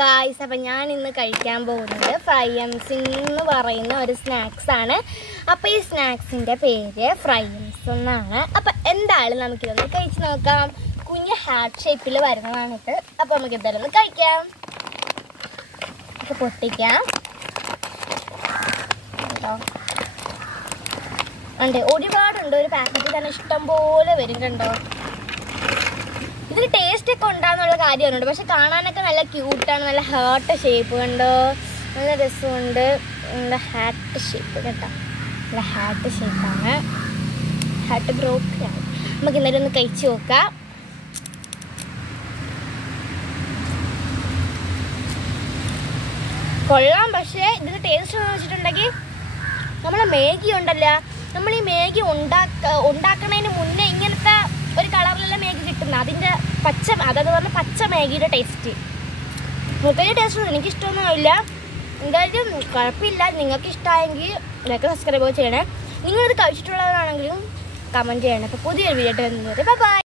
Guys, അപ്പം ഞാൻ ഇന്ന് കഴിക്കാൻ പോകുന്നത് ഫ്രൈംസ് എന്ന് പറയുന്ന ഒരു സ്നാക്സ് ആണ്. അപ്പോൾ ഈ സ്നാക്സിൻ്റെ പേര് ഫ്രൈംസ് എന്നാണ്. അപ്പം എന്തായാലും നമുക്കിതൊന്ന് കഴിച്ച് നോക്കാം. കുഞ്ഞ് ഹാർട്ട് ഷേപ്പിൽ വരുന്നതാണിത്. അപ്പോൾ നമുക്ക് എന്തായാലും ഒന്ന് കഴിക്കാം. പൊട്ടിക്കാം കേട്ടോ. ഉണ്ട്, ഒരുപാടുണ്ട്. ഒരു പാക്കറ്റിൽ തന്നെ ഇഷ്ടം പോലെ വരും കണ്ടോ. ഇതിന് ടേസ്റ്റ് ഒക്കെ ഉണ്ടാകുന്നുള്ള കാര്യമുണ്ട്, പക്ഷെ കാണാനൊക്കെ നല്ല ക്യൂട്ടാണ്. നല്ല ഹാർട്ട് ഷേപ്പ് കണ്ടോ, നല്ല രസമുണ്ട്. നല്ല ഹാർട്ട് ഷേപ്പ് കേട്ടോ, നല്ല ഹാർട്ട് ഷേപ്പാണ്. ഹാർട്ട് ബ്രോക്കറാണ്. നമുക്ക് ഇന്നലെ ഒന്ന് കഴിച്ച് നോക്കാം. കൊള്ളാം. പക്ഷേ ഇതിന് ടേസ്റ്റ് എന്ന് വെച്ചിട്ടുണ്ടെങ്കിൽ നമ്മളെ മാഗി ഉണ്ടല്ലോ, നമ്മൾ ഈ മാഗി ഉണ്ടാക്കുന്നതിന് മുന്നേ ഇങ്ങനത്തെ ഒരു കളറിലുള്ള മാഗി കിട്ടുന്നത്, അതിൻ്റെ അതെന്ന് പറഞ്ഞാൽ പച്ച മാഗിയുടെ ടേസ്റ്റ്. മുപ്പത് ടേസ്റ്റ് എനിക്കിഷ്ടമൊന്നുമില്ല. എന്തായാലും കുഴപ്പമില്ല. നിങ്ങൾക്ക് ഇഷ്ടമായെങ്കിൽ നിങ്ങൾക്ക് സബ്സ്ക്രൈബ് ചെയ്യണേ. നിങ്ങളിത് കഴിച്ചിട്ടുള്ളവരാണെങ്കിലും കമൻറ്റ് ചെയ്യണേ. അപ്പോൾ പുതിയൊരു വീഡിയോ വരുന്നത്. ബൈ.